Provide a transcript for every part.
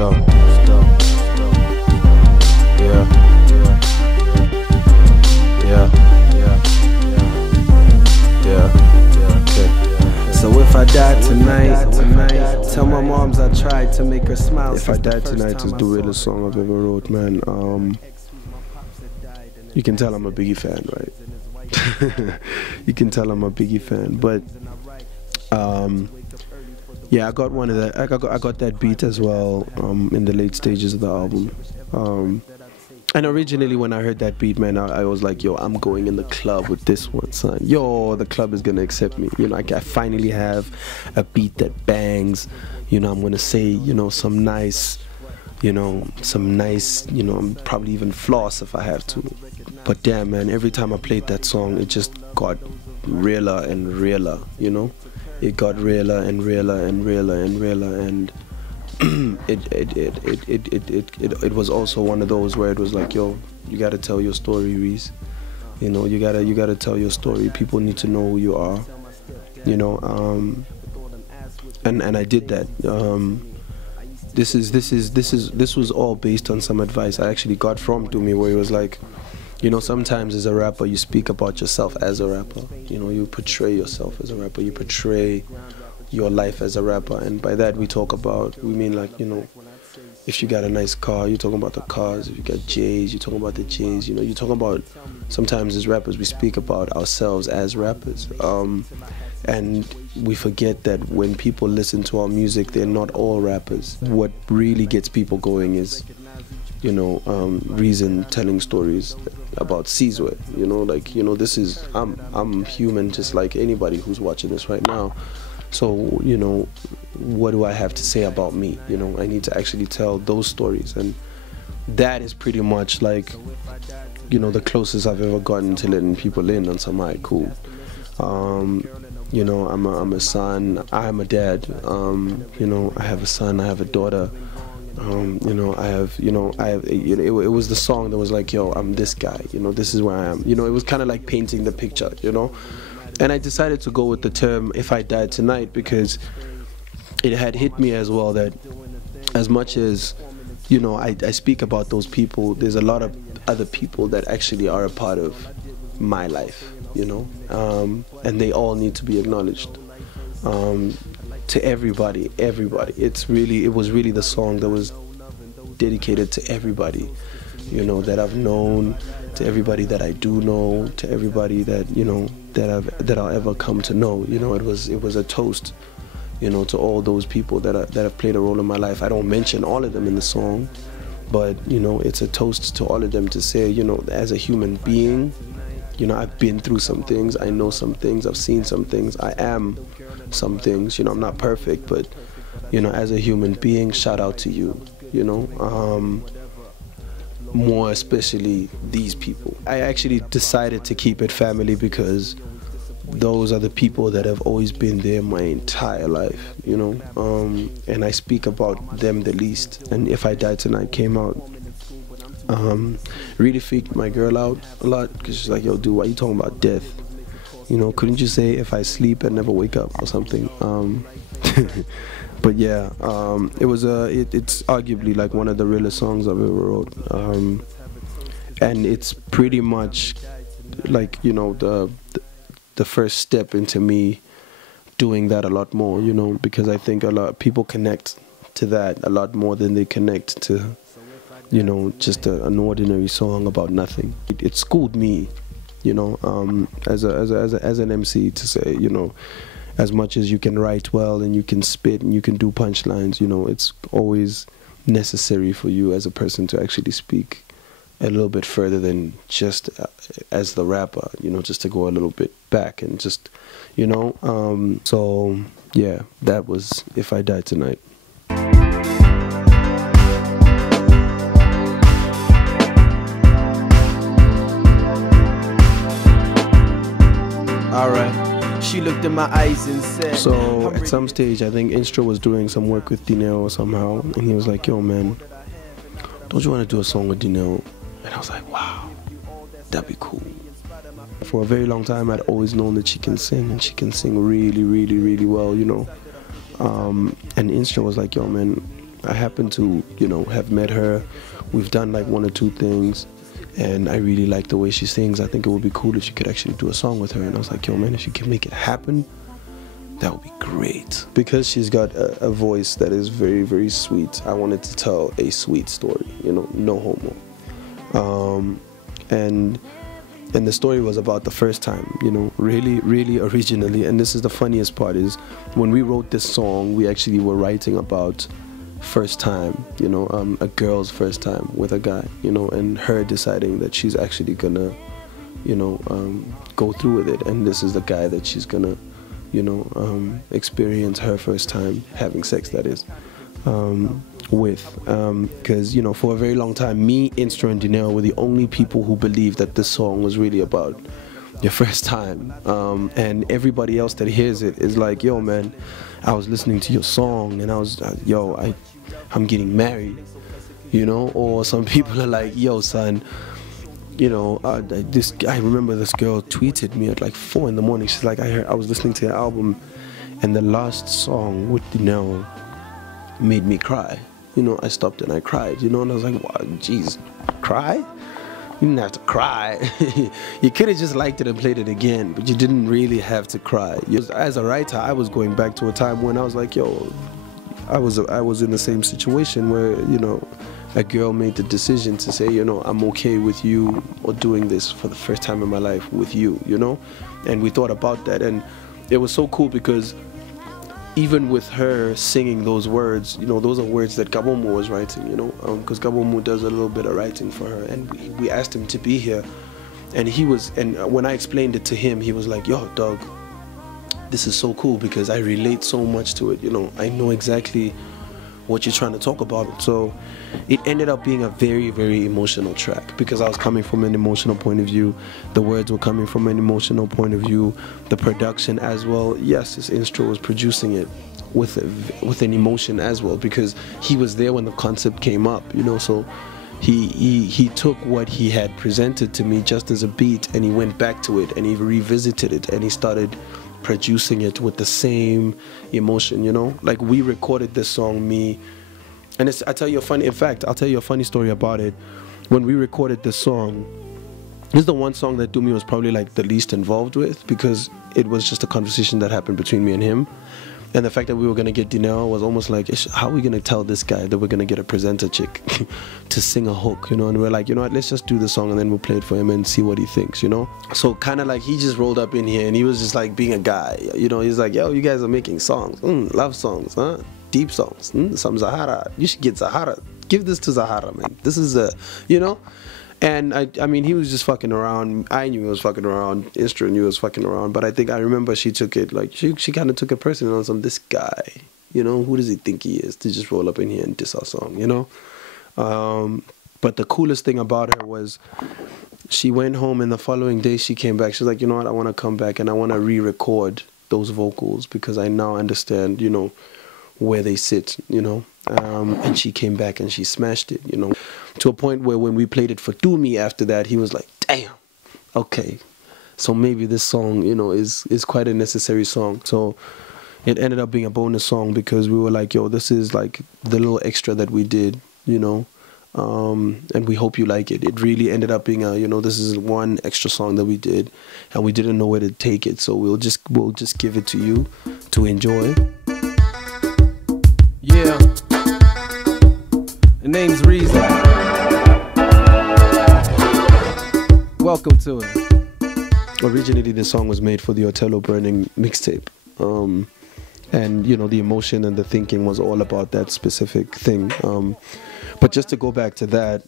dope. It's dope. It's dope. Yeah. Yeah. Yeah. Yeah. Yeah. Okay. So if I die tonight, tell my moms I tried to make her smile. If I die tonight is the realest song I've ever wrote, man. You can tell I'm a Biggie fan, right? You can tell I'm a Biggie fan, but yeah, I got one of that. I got that beat as well in the late stages of the album. And originally when I heard that beat, man, I was like, yo, I'm going in the club with this one, son. Yo, the club is gonna accept me. You know, I finally have a beat that bangs. You know, I'm gonna say, you know, some nice, probably even floss if I have to. But damn, man, every time I played that song, it just got realer and realer, you know? It got realer and realer and realer and realer, and it was also one of those where it was like, yo, you gotta tell your story, Reese. You know, you gotta tell your story. People need to know who you are. You know, and I did that. This was all based on some advice I actually got from Dumi, where he was like, you know, sometimes as a rapper you speak about yourself as a rapper. You know, you portray yourself as a rapper. You portray your life as a rapper, and by that we mean like, you know, if you got a nice car, you're talking about the cars. If you got J's, you're talking about the J's. You know, you're talking about, sometimes as rappers we speak about ourselves as rappers, and we forget that when people listen to our music, they're not all rappers. What really gets people going is, you know, Reason telling stories about Caesar. You know, like, you know, I'm human just like anybody who's watching this right now. So, you know, what do I have to say about me? You know, I need to actually tell those stories, and that is pretty much like, you know, the closest I've ever gotten to letting people in on some, alright, cool. You know, I'm a son, I'm a dad. You know, I have a son, I have a daughter. You know, it was the song that was like, yo, I'm this guy, you know, this is where I am. You know, it was kind of like painting the picture, you know. And I decided to go with the term "If I Died Tonight" because it had hit me as well that as much as, you know, I speak about those people, there's a lot of other people that actually are a part of my life, you know, and they all need to be acknowledged. To everybody. It was really the song that was dedicated to everybody, you know, that I've known, to everybody that I do know, to everybody that, you know, that I'll ever come to know. You know, it was a toast, you know, to all those people that have played a role in my life. I don't mention all of them in the song, but, you know, it's a toast to all of them to say, you know, as a human being, you know, I've been through some things, I know some things, I've seen some things, I am some things, you know, I'm not perfect, but, you know, as a human being, shout out to you, you know, more especially these people. I actually decided to keep it family because those are the people that have always been there my entire life, you know, and I speak about them the least. And If I Die Tonight came out, really freaked my girl out a lot because she's like, yo, dude, why you talking about death? You know, couldn't you say if I sleep and never wake up or something? But yeah, it's arguably like one of the realest songs I've ever wrote, and it's pretty much like, you know, the first step into me doing that a lot more, you know, because I think a lot of people connect to that a lot more than they connect to, you know, just an ordinary song about nothing. It schooled me, you know, as an MC, to say, you know, as much as you can write well and you can spit and you can do punchlines, you know, it's always necessary for you as a person to actually speak a little bit further than just as the rapper, you know, just to go a little bit back and just, you know, so yeah, that was If I Die Tonight. Alright. She looked in my eyes and said, so at some stage I think Instra was doing some work with Dineo somehow, and he was like, yo man, don't you want to do a song with Dineo? And I was like, wow, that'd be cool. For a very long time I'd always known that she can sing, and she can sing really, really, really well, you know. And Instra was like, yo man, I happened to, you know, have met her. We've done like 1 or 2 things, and I really like the way she sings. I think it would be cool if she could actually do a song with her. And I was like, yo man, if she can make it happen, that would be great. Because she's got a voice that is very, very sweet, I wanted to tell a sweet story, you know, no homo. And the story was about the first time, you know, really originally. And this is the funniest part, is when we wrote this song, we actually were writing about first time, you know, a girl's first time with a guy, you know, and her deciding that she's actually gonna, you know, go through with it. And this is the guy that she's gonna, you know, experience her first time having sex, that is, with. Because, you know, for a very long time, me, Instro, and Dinero were the only people who believed that this song was really about your first time. And everybody else that hears it is like, yo man, I was listening to your song and I was, I'm getting married, you know. Or some people are like, yo son, you know, I remember this girl tweeted me at like 4 in the morning. She's like, I was listening to your album and the last song with Dinero made me cry. You know, I stopped and I cried, you know, and I was like, wow, geez, cry? You didn't have to cry. You could have just liked it and played it again, but you didn't really have to cry. As a writer, I was going back to a time when I was like, yo, I was in the same situation where, you know, a girl made the decision to say, you know, I'm okay with you, or doing this for the first time in my life with you, you know? And we thought about that, and it was so cool because even with her singing those words, you know, those are words that Gabomo was writing, you know, because Gabomo does a little bit of writing for her, and we asked him to be here, and when I explained it to him, he was like, yo dog, this is so cool because I relate so much to it, you know, I know exactly what you're trying to talk about. So it ended up being a very, very emotional track because I was coming from an emotional point of view, the words were coming from an emotional point of view, the production as well. Yes, this Instro was producing it with an emotion as well, because he was there when the concept came up, you know. So he took what he had presented to me just as a beat, and he went back to it and he revisited it and he started producing it with the same emotion, you know. Like, we recorded this song, me, and I'll tell you a funny story about it. When we recorded this song, this is the one song that Dumi was probably like the least involved with, because it was just a conversation that happened between me and him. And the fact that we were going to get Dinero was almost like, how are we going to tell this guy that we're going to get a presenter chick to sing a hook, you know? And we're like, you know what, let's just do the song and then we'll play it for him and see what he thinks, you know? So kind of like he just rolled up in here and he was just like being a guy, you know? He's like, yo, you guys are making songs, love songs, huh? Deep songs, some Zahara. You should get Zahara. Give this to Zahara, man. This is you know? And I mean, he was just fucking around. I knew he was fucking around. Instro knew he was fucking around. But I remember she took it, like, she kind of took it personally on this guy. You know, who does he think he is to just roll up in here and diss our song, you know? But the coolest thing about her was she went home and the following day she came back. She's like, you know what, I want to come back and I want to re-record those vocals because I now understand, you know, where they sit, you know. And she came back and she smashed it, you know, to a point where when we played it for Dumi after that, he was like, damn, okay, so maybe this song, you know, is quite a necessary song. So it ended up being a bonus song because we were like, yo, this is like the little extra that we did, you know, and we hope you like it. It really ended up being a, you know, this is one extra song that we did and we didn't know where to take it, so we'll just give it to you to enjoy. Yeah, the name's Reason. Welcome to it. Originally, the song was made for the Othello Burning mixtape, and you know, the emotion and the thinking was all about that specific thing. But just to go back to that,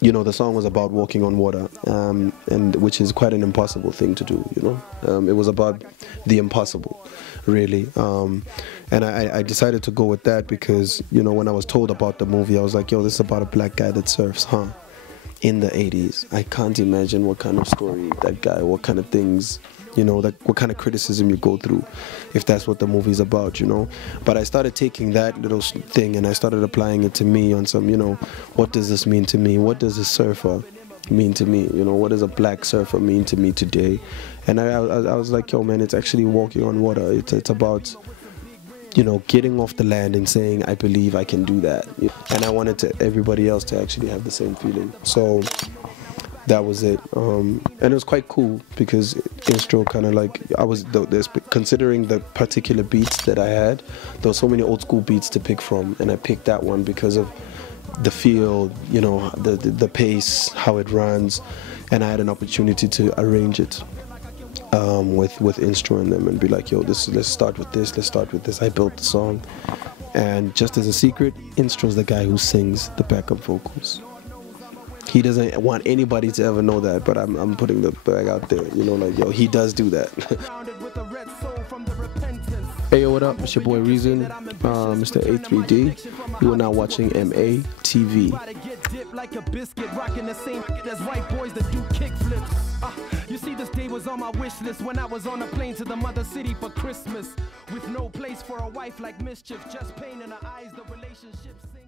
you know, the song was about walking on water, and which is quite an impossible thing to do, you know. It was about the impossible, really. And I decided to go with that because, you know, when I was told about the movie, I was like, yo, this is about a black guy that surfs, huh? In the 80s. I can't imagine what kind of story that guy, what kind of things, you know, like what kind of criticism you go through if that's what the movie's about, you know. But I started taking that little thing and I started applying it to me on some, you know, what does this mean to me? What does a surfer mean to me? You know, what does a black surfer mean to me today? And I was like, yo, man, it's actually walking on water. It's about you know, getting off the land and saying, I believe I can do that. And I wanted everybody else to actually have the same feeling. So that was it. And it was quite cool because Instro kind of like, considering the particular beats that I had, there were so many old school beats to pick from, and I picked that one because of the feel, you know, the pace, how it runs, and I had an opportunity to arrange it with Instro in them and be like, yo, let's start with this. I built the song, and just as a secret, Instro's the guy who sings the backup vocals. He doesn't want anybody to ever know that, but I'm putting the bag out there, you know, like, yo, he does do that. Hey, yo, what up? It's your boy Reason, Mr. Audio3D. You are now watching MA TV. You see, this day was on my wish list when I was on a plane to the mother city for Christmas, with no place for a wife like Mischief, just pain in her eyes, the relationship sing.